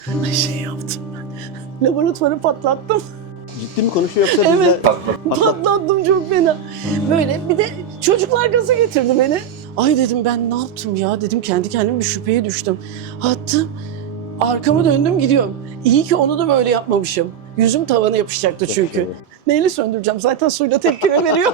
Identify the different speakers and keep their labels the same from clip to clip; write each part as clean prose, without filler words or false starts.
Speaker 1: Şey yaptım ben. Laboratuvarı patlattım.
Speaker 2: Ciddi mi konuşuyor yoksa biz
Speaker 1: Evet.
Speaker 2: de
Speaker 1: Patlattım çok fena. Böyle bir de çocuklar gaza getirdi beni. Ay dedim ben ne yaptım ya dedim kendi kendime bir şüpheye düştüm. Attım. Arkamı döndüm gidiyorum. İyi ki onu da böyle yapmamışım. Yüzüm tavana yapışacaktı çünkü. Neyle söndüreceğim? Zaten suyla tepkime veriyor.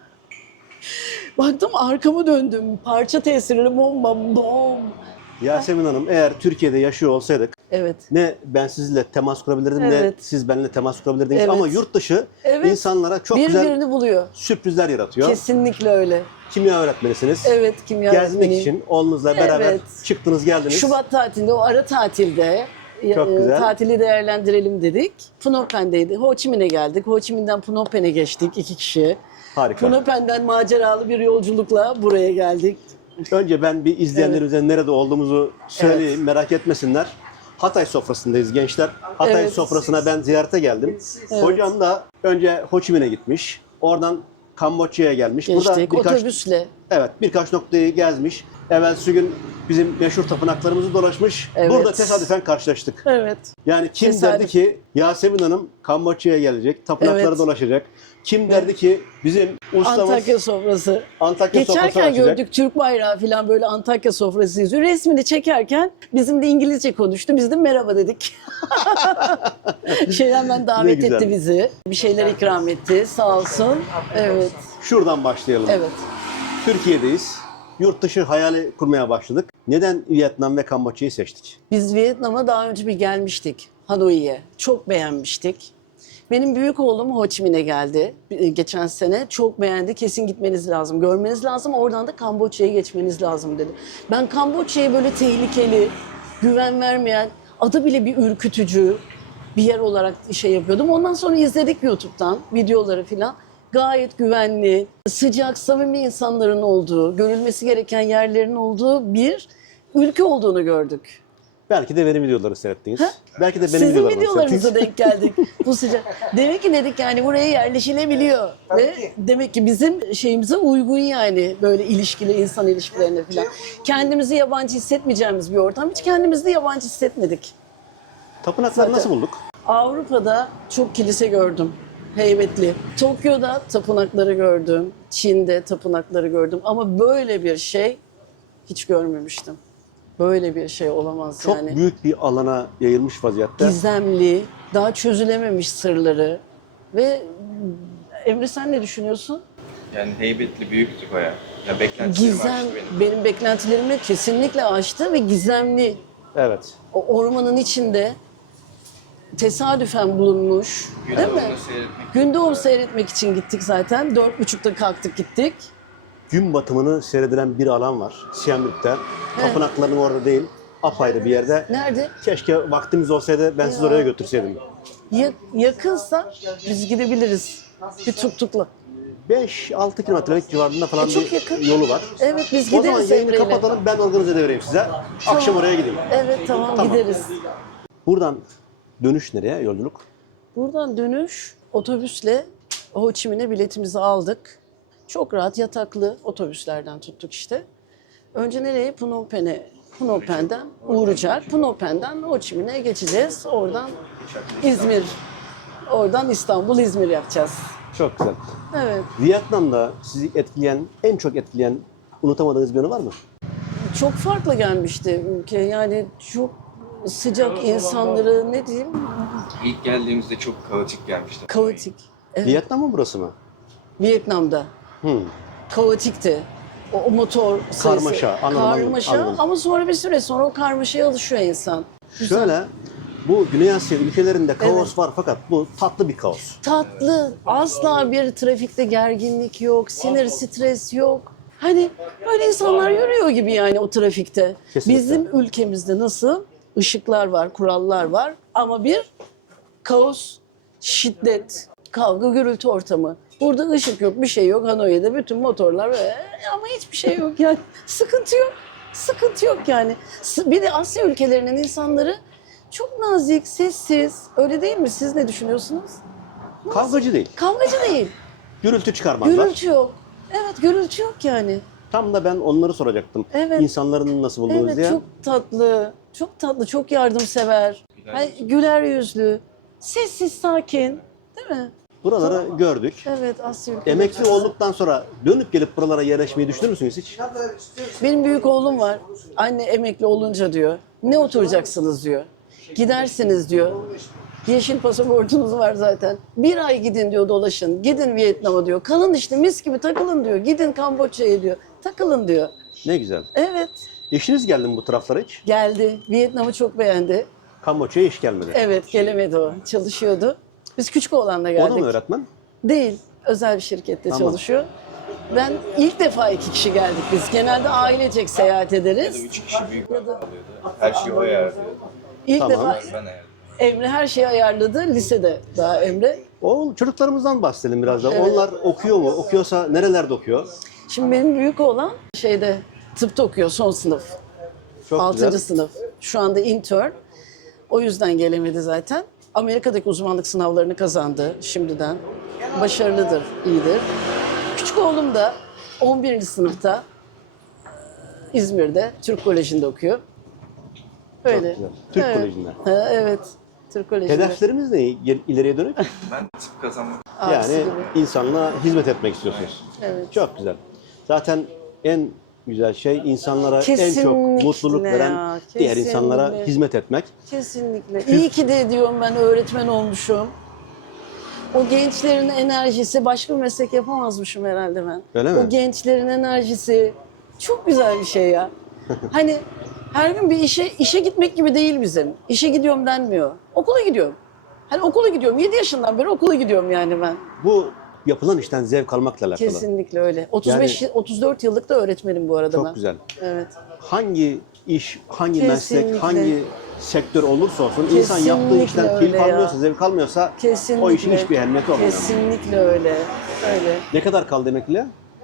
Speaker 1: Baktım arkamı döndüm. Parça tesirli bomba bom.
Speaker 2: Yasemin Hanım eğer Türkiye'de yaşıyor olsaydık
Speaker 1: Evet.
Speaker 2: ne ben sizinle temas kurabilirdim ne
Speaker 1: Evet.
Speaker 2: siz benimle temas kurabilirdiniz
Speaker 1: Evet.
Speaker 2: ama yurt dışı
Speaker 1: Evet.
Speaker 2: insanlara çok güzel
Speaker 1: Birbirini buluyor.
Speaker 2: sürprizler yaratıyor.
Speaker 1: Kesinlikle öyle.
Speaker 2: Kimya öğretmenisiniz.
Speaker 1: Evet, kimya
Speaker 2: Gezmek
Speaker 1: öğretmeniyim.
Speaker 2: için oğlunuzla beraber
Speaker 1: Evet.
Speaker 2: çıktınız geldiniz.
Speaker 1: Şubat tatilinde, o ara tatilde
Speaker 2: Çok güzel.
Speaker 1: tatili değerlendirelim dedik. Phnom Penh'deydi. Ho Chi Minh'e geldik. Ho Chi Minh'den Phnom Penh'e geçtik 2 kişi.
Speaker 2: Harika.
Speaker 1: Phnom Penh'den maceralı bir yolculukla buraya geldik.
Speaker 2: Önce ben bir izleyenlerimize nerede olduğumuzu söyleyeyim merak etmesinler. Hatay sofrasındayız gençler. Hatay
Speaker 1: Evet.
Speaker 2: sofrasına ben ziyarete geldim.
Speaker 1: Evet.
Speaker 2: Hocam da önce Ho Chi Minh'e gitmiş. Oradan Kamboçya'ya gelmiş.
Speaker 1: Geçtik otobüsle.
Speaker 2: Evet, birkaç noktayı gezmiş. Evvelsi gün bizim meşhur tapınaklarımızı dolaşmış.
Speaker 1: Evet.
Speaker 2: Burada tesadüfen karşılaştık.
Speaker 1: Evet.
Speaker 2: Yani kim
Speaker 1: Tesadüf.
Speaker 2: derdi ki Yasemin Hanım Kamboçya'ya gelecek, tapınakları
Speaker 1: Evet.
Speaker 2: dolaşacak. Kim derdi ki bizim ustamız
Speaker 1: Antakya sofrası.
Speaker 2: Antakya sofrası
Speaker 1: Geçerken
Speaker 2: açacak.
Speaker 1: gördük Türk bayrağı falan böyle Antakya sofrası yazıyor. Resmini çekerken bizim de İngilizce konuştu. Biz de merhaba dedik. Şeyden ben
Speaker 2: Ne
Speaker 1: davet
Speaker 2: güzel.
Speaker 1: etti bizi. Bir şeyler ikram etti sağ olsun. Evet.
Speaker 2: Şuradan başlayalım.
Speaker 1: Evet.
Speaker 2: Türkiye'deyiz. Yurt dışı hayali kurmaya başladık. Neden Vietnam ve Kamboçya'yı seçtik?
Speaker 1: Biz Vietnam'a daha önce bir gelmiştik. Hanoi'ye. Çok beğenmiştik. Benim büyük oğlum Ho Chi Minh'e geldi geçen sene. Çok beğendi. Kesin gitmeniz lazım. Görmeniz lazım. Oradan da Kamboçya'ya geçmeniz lazım dedi. Ben Kamboçya'yı böyle tehlikeli, güven vermeyen, adı bile bir ürkütücü bir yer olarak şey yapıyordum. Ondan sonra izledik YouTube'dan videoları falan. Gayet güvenli, sıcak, samimi insanların olduğu, görülmesi gereken yerlerin olduğu bir ülke olduğunu gördük.
Speaker 2: Belki de benim videoları seyrettiniz. Belki de benim
Speaker 1: Sizin
Speaker 2: videolarımı
Speaker 1: videolarınıza
Speaker 2: seyrettiniz.
Speaker 1: denk geldik bu sıcak. Demek ki dedik yani buraya yerleşilebiliyor. Ve demek ki bizim şeyimize uygun yani böyle ilişkili insan ilişkilerine falan. Kendimizi yabancı hissetmeyeceğimiz bir ortam. Hiç kendimizi de yabancı hissetmedik.
Speaker 2: Tapınakları nasıl bulduk?
Speaker 1: Avrupa'da çok kilise gördüm. Heybetli. Tokyo'da tapınakları gördüm. Çin'de tapınakları gördüm. Ama böyle bir şey hiç görmemiştim. Böyle bir şey olamaz
Speaker 2: Çok
Speaker 1: yani.
Speaker 2: büyük bir alana yayılmış vaziyette.
Speaker 1: Gizemli, daha çözülememiş sırları ve Emre sen ne düşünüyorsun?
Speaker 3: Yani heybetli, büyüktü bayağı. Ya beklentilerimi
Speaker 1: Gizem,
Speaker 3: aştı benim.
Speaker 1: benim beklentilerimi kesinlikle aştı ve gizemli.
Speaker 2: Evet.
Speaker 1: O ormanın içinde tesadüfen bulunmuş, değil mi?
Speaker 3: Gündoğumunu seyretmek
Speaker 1: Gündoğum seyretmek için gittik zaten. 4.30'da kalktık gittik.
Speaker 2: Gün batımını seyredilen bir alan var. Siem Reap'te. Tapınakların orada değil. Apayrı bir yerde.
Speaker 1: Nerede?
Speaker 2: Keşke vaktimiz olsaydı ben sizi oraya götürseydim.
Speaker 1: Yakınsa biz gidebiliriz. Bir tuktukla.
Speaker 2: 5-6 kilometrelik civarında falan
Speaker 1: çok
Speaker 2: bir
Speaker 1: yakın.
Speaker 2: yolu var.
Speaker 1: Evet biz
Speaker 2: O zaman
Speaker 1: gideriz
Speaker 2: yayını
Speaker 1: Emre'yle.
Speaker 2: kapatalım ben organize edevereyim size. Akşam oraya gideyim.
Speaker 1: Evet tamam gideriz.
Speaker 2: Buradan dönüş nereye yolculuk?
Speaker 1: Buradan dönüş otobüsle Ho Chi Minh'e biletimizi aldık. Çok rahat yataklı otobüslerden tuttuk işte. Önce nereye? Phnom Penh'e. Phnom Penh'den uğrayacak. Phnom Penh'den Ho Chi Minh'e geçeceğiz. Oradan İzmir. Oradan İstanbul, İzmir yapacağız.
Speaker 2: Çok güzel.
Speaker 1: Evet.
Speaker 2: Vietnam'da sizi etkileyen, en çok etkileyen unutamadığınız bir yanı var mı?
Speaker 1: Çok farklı gelmişti ülke. Yani çok sıcak insanları ne diyeyim?
Speaker 3: İlk geldiğimizde çok kaotik gelmişti.
Speaker 1: Kaotik. Evet.
Speaker 2: Vietnam mı burası mı?
Speaker 1: Vietnam'da. Kaotikti. O motor sesi.
Speaker 2: Karmaşa, anladım,
Speaker 1: Karmaşa
Speaker 2: anladım.
Speaker 1: ama sonra bir süre sonra o karmaşaya alışıyor insan.
Speaker 2: Şöyle, bu Güney Asya ülkelerinde kaos var fakat bu tatlı bir kaos.
Speaker 1: Tatlı, asla bir trafikte gerginlik yok, sinir, stres yok. Hani böyle insanlar yürüyor gibi yani o trafikte.
Speaker 2: Kesinlikle.
Speaker 1: Bizim ülkemizde nasıl? Işıklar var, kurallar var ama bir kaos, şiddet, kavga, gürültü ortamı. Burada ışık yok, bir şey yok. Hanoi'de bütün motorlar ama hiçbir şey yok yani. Sıkıntı yok. Sıkıntı yok yani. Bir de Asya ülkelerinin insanları çok nazik, sessiz. Öyle değil mi? Siz ne düşünüyorsunuz?
Speaker 2: Kavgacı değil,
Speaker 1: Kavgacı değil.
Speaker 2: gürültü çıkarmazlar.
Speaker 1: Gürültü yok. Evet, gürültü yok yani.
Speaker 2: Tam da ben onları soracaktım.
Speaker 1: Evet.
Speaker 2: İnsanların nasıl buldunuz
Speaker 1: Evet,
Speaker 2: diye.
Speaker 1: çok tatlı. Çok tatlı, çok yardımsever. Hani güler yüzlü, sessiz, sakin, değil mi?
Speaker 2: Buraları gördük.
Speaker 1: Evet, Asya ülkeleri.
Speaker 2: Emekli olduktan sonra dönüp gelip buralara yerleşmeyi düşünür müsünüz hiç?
Speaker 1: Benim büyük oğlum var. Anne emekli olunca diyor, ne oturacaksınız diyor. Gidersiniz diyor. Yeşil pasaportunuz var zaten. Bir ay gidin diyor, dolaşın. Gidin Vietnam'a diyor. Kalın işte, mis gibi takılın diyor. Gidin Kamboçya'ya diyor. Takılın diyor.
Speaker 2: Ne güzel.
Speaker 1: Evet,
Speaker 2: Eşiniz geldi mi bu taraflara hiç?
Speaker 1: geldi. Vietnam'ı çok beğendi.
Speaker 2: Kamboçya'ya hiç gelmedi.
Speaker 1: Evet, gelemedi o. Çalışıyordu. Biz küçük oğlanla
Speaker 2: O
Speaker 1: geldik.
Speaker 2: da mı öğretmen?
Speaker 1: Değil. Özel bir şirkette
Speaker 2: Tamam.
Speaker 1: çalışıyor. Ben ilk defa 2 kişi geldik biz. Genelde ailecek seyahat
Speaker 3: Ya da
Speaker 1: ederiz.
Speaker 3: 3 kişi büyük alıyordu. Her şeyi o ayarlıyordu.
Speaker 1: İlk
Speaker 2: Tamam.
Speaker 1: defa
Speaker 3: Ben ayarladım.
Speaker 1: Emre her şeyi ayarladı. Lisede daha Emre.
Speaker 2: O çocuklarımızdan bahsedelim biraz da.
Speaker 1: Evet.
Speaker 2: Onlar okuyor mu? Okuyorsa nerelerde okuyor?
Speaker 1: Şimdi benim büyük oğlan tıpta okuyor, son sınıf.
Speaker 2: Çok
Speaker 1: 6.
Speaker 2: güzel.
Speaker 1: sınıf. Şu anda intern. O yüzden gelemedi zaten. Amerika'daki uzmanlık sınavlarını kazandı şimdiden. Başarılıdır, iyidir. Küçük oğlum da 11. sınıfta İzmir'de Türk Koleji'nde okuyor. Öyle.
Speaker 2: güzel. Türk Koleji'nde.
Speaker 1: Ha, evet. Türk Koleji'nde.
Speaker 2: Hedeflerimiz ne ileriye dönük?
Speaker 3: Ben tıp kazanmak
Speaker 1: Abisi
Speaker 2: Yani
Speaker 1: gibi.
Speaker 2: insanlığa hizmet etmek istiyorsunuz.
Speaker 1: Evet.
Speaker 2: Çok güzel. Zaten en güzel şey insanlara en çok
Speaker 1: Kesinlikle
Speaker 2: mutluluk veren
Speaker 1: ya,
Speaker 2: diğer insanlara
Speaker 1: kesinlikle.
Speaker 2: hizmet etmek.
Speaker 1: Kesinlikle. İyi ki de diyorum ben öğretmen olmuşum. O gençlerin enerjisi, başka bir meslek yapamazmışım herhalde ben.
Speaker 2: Öyle mi?
Speaker 1: O gençlerin enerjisi çok güzel bir şey ya. Hani her gün bir işe gitmek gibi değil bizim. İşe gidiyorum denmiyor. Okula gidiyorum. Hani okula gidiyorum. 7 yaşından beri okula gidiyorum yani ben.
Speaker 2: Bu yapılan işten zevk almakla alakalı.
Speaker 1: Kesinlikle öyle. 34 yıllık da öğretmenim bu arada ben.
Speaker 2: Çok güzel.
Speaker 1: Evet.
Speaker 2: Hangi iş, hangi
Speaker 1: Kesinlikle.
Speaker 2: meslek, hangi sektör olursa olsun insan yaptığı
Speaker 1: Kesinlikle
Speaker 2: işten
Speaker 1: öyle
Speaker 2: keyif
Speaker 1: ya.
Speaker 2: almıyorsa, zevk almıyorsa
Speaker 1: Kesinlikle.
Speaker 2: o işin hiçbir ehemmiyeti olmuyor.
Speaker 1: Kesinlikle öyle. Öyle.
Speaker 2: Ne kadar kaldı emekliliğe?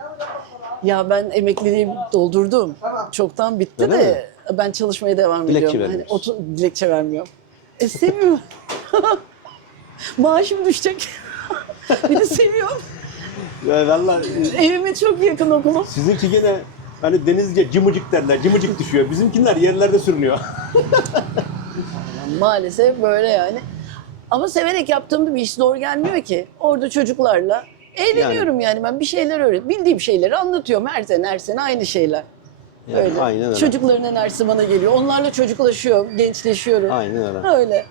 Speaker 1: Ya ben emekliliği doldurdum. Çoktan bitti
Speaker 2: Öyle
Speaker 1: de ben çalışmaya devam
Speaker 2: Dilekçe
Speaker 1: ediyorum.
Speaker 2: vermiyorsun.
Speaker 1: Dilekçe vermiyorum. Sevmiyorum. Maaşım düşecek. Bir de seviyorum.
Speaker 2: Ya vallahi
Speaker 1: Evime çok yakın okulum.
Speaker 2: sizinki gene hani denizce cımıcık derler, cımıcık düşüyor. Bizimkiler yerlerde sürünüyor.
Speaker 1: Maalesef böyle yani. Ama severek yaptığım bir iş zor gelmiyor ki. Orada çocuklarla eğleniyorum yani ben bir şeyler bildiğim şeyleri anlatıyorum her sene aynı şeyler.
Speaker 2: Yani
Speaker 1: Öyle.
Speaker 2: aynen öyle.
Speaker 1: Çocukların enerjisi bana geliyor. Onlarla çocuklaşıyorum, gençleşiyorum.
Speaker 2: Aynen öyle.
Speaker 1: Öyle.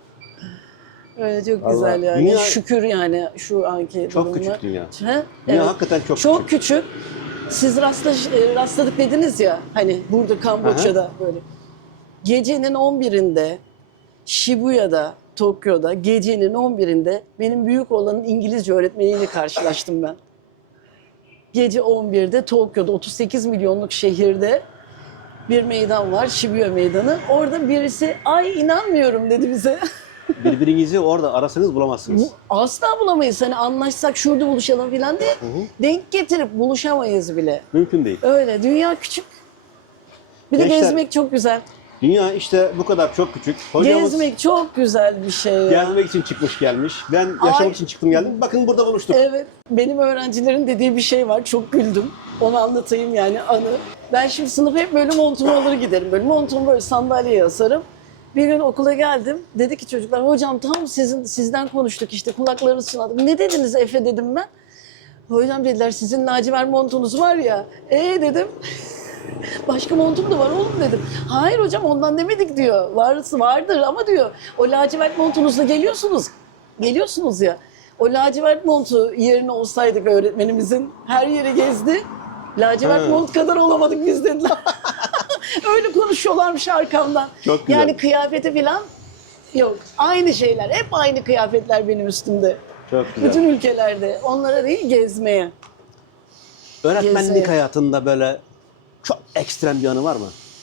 Speaker 1: Öyle çok
Speaker 2: Vallahi
Speaker 1: güzel yani.
Speaker 2: dünya-
Speaker 1: Şükür yani şu anki
Speaker 2: Çok
Speaker 1: durumuna.
Speaker 2: küçük dünya.
Speaker 1: He?
Speaker 2: Dünya hakikaten çok
Speaker 1: Çok küçük. Siz rastladık dediniz ya hani burada Kamboçya'da böyle. Gecenin 11'inde Shibuya'da, Tokyo'da gecenin 11'inde benim büyük oğlanın İngilizce öğretmeniyle karşılaştım ben. Gece 11'de Tokyo'da 38 milyonluk şehirde bir meydan var, Shibuya Meydanı. Orada birisi ay inanmıyorum dedi bize.
Speaker 2: Birbirinizi orada arasanız bulamazsınız.
Speaker 1: Asla bulamayız. Hani anlaşsak şurada buluşalım falan diye denk getirip buluşamayız bile.
Speaker 2: Mümkün değil.
Speaker 1: Öyle. Dünya küçük. Bir de
Speaker 2: Gençler-
Speaker 1: gezmek çok güzel.
Speaker 2: Dünya işte bu kadar çok küçük. Hocamız
Speaker 1: Gezmek çok güzel bir şey ya.
Speaker 2: gezmek için çıkmış gelmiş. Ben yaşamak
Speaker 1: Ay.
Speaker 2: için çıktım geldim. Bakın burada buluştuk.
Speaker 1: Evet. Benim öğrencilerin dediği bir şey var. Çok güldüm. Onu anlatayım yani anı. Ben şimdi sınıfa hep böyle montumu alır giderim. Böyle montumu böyle sandalyeye asarım. Bir gün okula geldim. Dedi ki çocuklar hocam tam sizden konuştuk işte kulaklarınızı çınladık. Ne dediniz Efe dedim ben. Hocam dediler sizin lacivert montunuz var ya. Dedim. Başka montum da var oğlum dedim. Hayır hocam ondan demedik diyor. Vardır ama diyor o lacivert montunuzla geliyorsunuz. Geliyorsunuz ya. O lacivert montu yerine olsaydık öğretmenimizin her yeri gezdi. Lacivert
Speaker 2: Ha.
Speaker 1: mont kadar olamadık biz dediler. Öyle konuşuyorlarmış arkamdan.
Speaker 2: Çok güzel.
Speaker 1: Yani kıyafeti falan yok. Aynı şeyler. Hep aynı kıyafetler benim üstümde.
Speaker 2: Çok güzel.
Speaker 1: Bütün ülkelerde. Onlara değil gezmeye.
Speaker 2: Öğretmenlik
Speaker 1: gezmeye.
Speaker 2: hayatında böyle çok ekstrem bir anı var mı?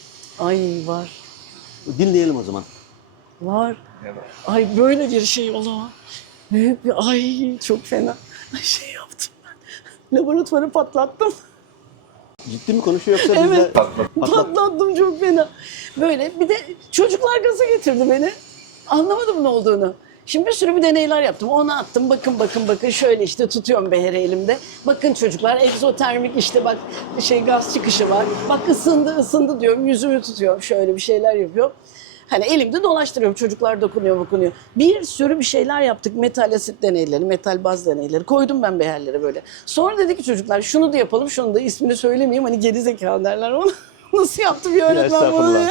Speaker 1: Ay var.
Speaker 2: Dinleyelim o zaman.
Speaker 1: Var.
Speaker 3: ne var?
Speaker 1: Ay böyle bir şey olamaz. Büyük bir ay çok fena. Şey yaptım ben. Laboratuvarı patlattım.
Speaker 2: Ciddi mi konuşuyor yoksa bize...
Speaker 1: Evet. Patlattım çok fena. Böyle bir de çocuklar gaza getirdi beni. Anlamadım ne olduğunu. Şimdi bir sürü deneyler yaptım. Onu attım. Bakın şöyle işte tutuyorum beheri elimde. Bakın çocuklar egzotermik işte bak gaz çıkışı var. Bak ısındı diyorum. Yüzümü tutuyorum. Şöyle bir şeyler yapıyorum. Hani elimde dolaştırıyorum. Çocuklar dokunuyor. Bir sürü bir şeyler yaptık. Metal asit deneyleri, metal baz deneyleri. Koydum ben beherlere böyle. Sonra dedi ki çocuklar şunu da yapalım, şunu da ismini söylemeyeyim. Hani geri zekalı derler onu. Nasıl yaptı bir öğretmen bunu
Speaker 2: estağfurullah.
Speaker 1: diye.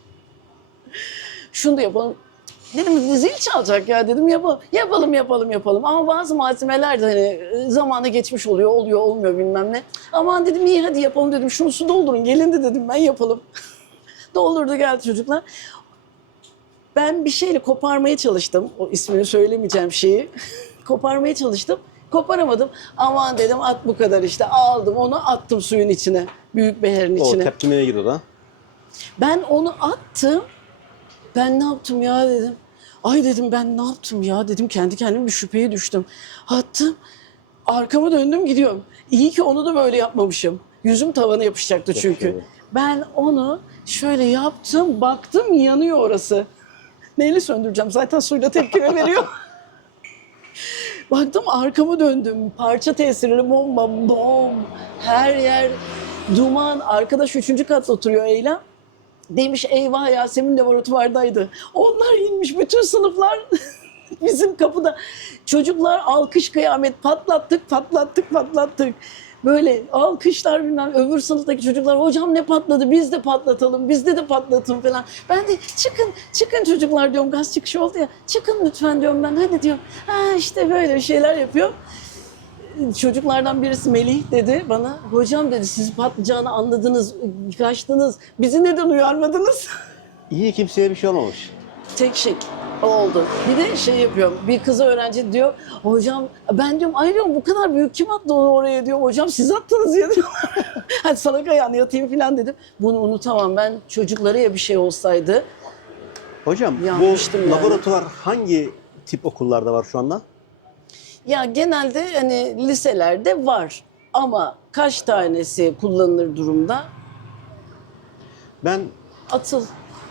Speaker 1: Şunu da yapalım. Dedim zil çalacak ya dedim yapalım. Ama bazı malzemeler de hani zamanı geçmiş oluyor olmuyor bilmem ne. Aman dedim iyi hadi yapalım dedim. Şunu su doldurun gelin de dedim ben yapalım. Doldurdu geldi çocuklar. Ben bir şeyle koparmaya çalıştım. O ismini söylemeyeceğim şeyi. Koparmaya çalıştım. Koparamadım. Aman dedim at bu kadar işte. Aldım onu attım suyun içine. Büyük beherin
Speaker 2: O
Speaker 1: içine.
Speaker 2: tepkimeye girdi o da.
Speaker 1: Ben onu attım. Ben ne yaptım ya dedim. Ay dedim ben ne yaptım ya dedim. Kendi kendime bir şüpheye düştüm. Attım. Arkama döndüm gidiyorum. İyi ki onu da böyle yapmamışım. Yüzüm tavana yapışacaktı çünkü.
Speaker 2: Yapışıyor.
Speaker 1: Ben onu şöyle yaptım. Baktım yanıyor orası. Neyle söndüreceğim? Zaten suyla tepkime veriyor. Baktım arkama döndüm. Parça tesirleri bomba bom. Her yer duman. Arkadaş 3. katta oturuyor Eylem. Demiş eyvah Yasemin laboratuvardaydı. Onlar inmiş bütün sınıflar bizim kapıda. Çocuklar alkış kıyamet patlattık. Böyle alkışlar bilmem öbür sınıftaki çocuklar hocam ne patladı biz de patlatalım bizde de patlatın falan. Ben de çıkın çocuklar diyorum gaz çıkışı oldu ya çıkın lütfen diyorum ben hadi diyorum. Ha işte böyle şeyler yapıyor. Çocuklardan birisi Melih dedi bana hocam dedi siz patlayacağını anladınız kaçtınız bizi neden uyarmadınız?
Speaker 2: İyi kimseye bir şey olmamış.
Speaker 1: Tek şey oldu. Bir de şey yapıyorum. Bir kız öğrenci diyor hocam ben diyorum ay diyorum bu kadar büyük kim attı onu oraya diyor. Hocam siz attınız ya diyor. Hadi salak ayağını yatayım falan dedim. Bunu unutamam ben çocuklara ya bir şey olsaydı.
Speaker 2: Hocam
Speaker 1: Yanmıştım
Speaker 2: bu
Speaker 1: yani.
Speaker 2: laboratuvar hangi tip okullarda var şu anda?
Speaker 1: Ya genelde hani liselerde var ama kaç tanesi kullanılır durumda?
Speaker 2: Ben
Speaker 1: Atıl.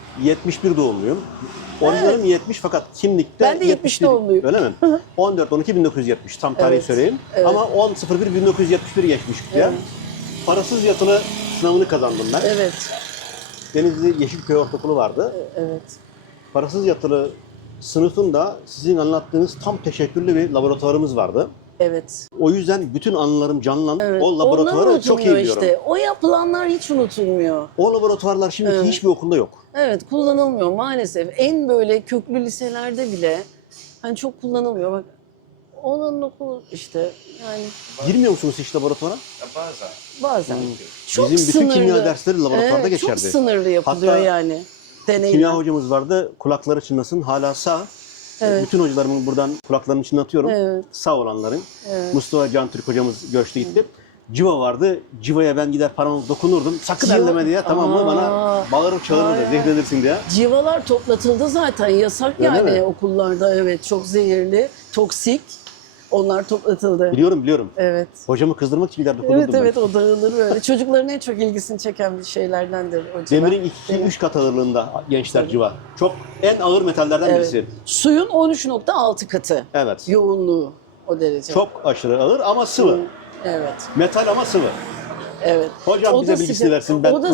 Speaker 2: 71 doğumluyum. Orijinalim 70 fakat kimlikte
Speaker 1: Ben de 70
Speaker 2: 71.
Speaker 1: doğumluyum.
Speaker 2: Öyle mi? 14-12-1970 tam tarihi
Speaker 1: Evet,
Speaker 2: söyleyeyim.
Speaker 1: evet.
Speaker 2: Ama 10-01-1971 geçmiş ya.
Speaker 1: Evet.
Speaker 2: Parasız yatılı sınavını kazandım ben.
Speaker 1: Evet.
Speaker 2: Denizli Yeşilköy Ortaokulu vardı.
Speaker 1: Evet.
Speaker 2: Parasız yatılı sınıfında sizin anlattığınız tam teşekküllü bir laboratuvarımız vardı.
Speaker 1: Evet.
Speaker 2: O yüzden bütün anılarım canlandı.
Speaker 1: Evet.
Speaker 2: O laboratuvarı
Speaker 1: Onlar
Speaker 2: çok iyi
Speaker 1: unutulmuyor
Speaker 2: biliyorum.
Speaker 1: işte. O yapılanlar hiç unutulmuyor.
Speaker 2: O laboratuvarlar şimdiki
Speaker 1: Evet.
Speaker 2: hiçbir okulda yok.
Speaker 1: Evet kullanılmıyor maalesef. En böyle köklü liselerde bile hani çok kullanılmıyor. Bak onun okulu işte yani
Speaker 2: Girmiyor musunuz hiç laboratuvara?
Speaker 3: Ya bazen.
Speaker 1: bazen çok
Speaker 2: Bizim bütün
Speaker 1: sınırlı.
Speaker 2: kimya dersleri laboratuvarda
Speaker 1: Evet,
Speaker 2: geçerdi.
Speaker 1: çok sınırlı yapılıyor
Speaker 2: Hatta
Speaker 1: yani. Deneyler.
Speaker 2: Kimya hocamız vardı. Kulakları çınlasın. Hala sağ.
Speaker 1: Evet.
Speaker 2: Bütün hocalarımın buradan kulaklarını çınlatıyorum.
Speaker 1: Evet.
Speaker 2: Sağ olanların.
Speaker 1: Evet.
Speaker 2: Mustafa Can Türk hocamız göçtü gitti. Civa vardı. Civa'ya ben gider parmağımı dokunurdum. Sakın
Speaker 1: Civa-
Speaker 2: elleme diye tamam mı? Bana
Speaker 1: Aa.
Speaker 2: bağırıp çağırırdı.
Speaker 1: Ay.
Speaker 2: Zehirlenirsin diye.
Speaker 1: Civalar toplatıldı zaten yasak
Speaker 2: Öyle
Speaker 1: yani
Speaker 2: mi?
Speaker 1: okullarda evet çok zehirli, toksik. Onlar toplatıldı.
Speaker 2: Biliyorum.
Speaker 1: Evet.
Speaker 2: Hocamı kızdırmak için gider dokundurdum
Speaker 1: Evet
Speaker 2: ben.
Speaker 1: evet o dağılır böyle. Çocukların en çok ilgisini çeken bir şeylerdendir o civa.
Speaker 2: Demirin 2-3 kat ağırlığında gençler civa. Çok en ağır metallerden
Speaker 1: Evet.
Speaker 2: birisi.
Speaker 1: Suyun 13,6 katı
Speaker 2: Evet.
Speaker 1: yoğunluğu o derece.
Speaker 2: Çok aşırı ağır ama sıvı.
Speaker 1: Evet.
Speaker 2: Metal ama sıvı.
Speaker 1: Evet.
Speaker 2: Hocam bize bilgisini versin. Ben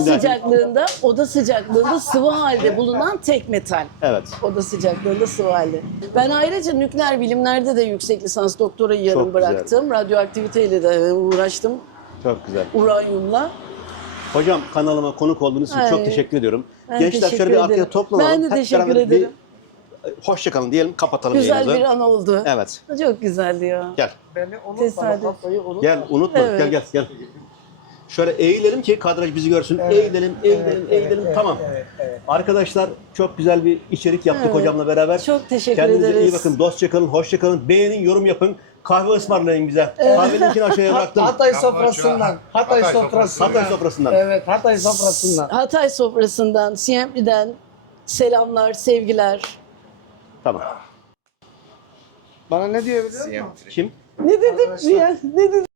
Speaker 1: Oda sıcaklığında sıvı halde bulunan tek metal.
Speaker 2: Evet.
Speaker 1: Oda sıcaklığında sıvı halde. Ben ayrıca nükleer bilimlerde de yüksek lisans doktorayı yarım
Speaker 2: Çok güzel.
Speaker 1: bıraktım. Radyoaktiviteyle de uğraştım.
Speaker 2: Çok güzel.
Speaker 1: Uranyumla.
Speaker 2: Hocam kanalıma konuk olduğunuz için
Speaker 1: Ay,
Speaker 2: çok teşekkür ediyorum.
Speaker 1: ben
Speaker 2: Gençler
Speaker 1: teşekkür
Speaker 2: şöyle bir
Speaker 1: ederim.
Speaker 2: arkaya toplanalım.
Speaker 1: Ben de
Speaker 2: Hep
Speaker 1: teşekkür
Speaker 2: beraber
Speaker 1: ederim.
Speaker 2: hoşça kalın diyelim, kapatalım
Speaker 1: Güzel
Speaker 2: yayınımızı.
Speaker 1: bir an oldu.
Speaker 2: Evet.
Speaker 1: Çok güzeldi ya.
Speaker 2: Gel.
Speaker 3: Beni unutma.
Speaker 1: Tesadüf.
Speaker 3: Kafayı unutma.
Speaker 2: Gel unutma.
Speaker 1: Evet.
Speaker 2: Gel. Şöyle eğilelim ki kadraj bizi görsün. Eğilelim. Tamam. Arkadaşlar çok güzel bir içerik yaptık
Speaker 1: Evet.
Speaker 2: hocamla beraber.
Speaker 1: Çok teşekkür
Speaker 2: Kendinize
Speaker 1: ederiz.
Speaker 2: iyi bakın. Dostça kalın, hoşça kalın. Beğenin, yorum yapın. Kahve ısmarlayın bize. Kahve linkini aşağıya bıraktım.
Speaker 4: Hatay sofrasından. Hatay
Speaker 3: Hatay
Speaker 4: sofrasından.
Speaker 2: Hatay sofrasından.
Speaker 4: Evet, Hatay sofrasından.
Speaker 1: Hatay sofrasından, Siempli'den selamlar, sevgiler.
Speaker 2: Tamam.
Speaker 4: Bana ne diyor biliyor musun?
Speaker 3: Siyem
Speaker 2: Kim?
Speaker 1: Ne dedim? Ne dedim?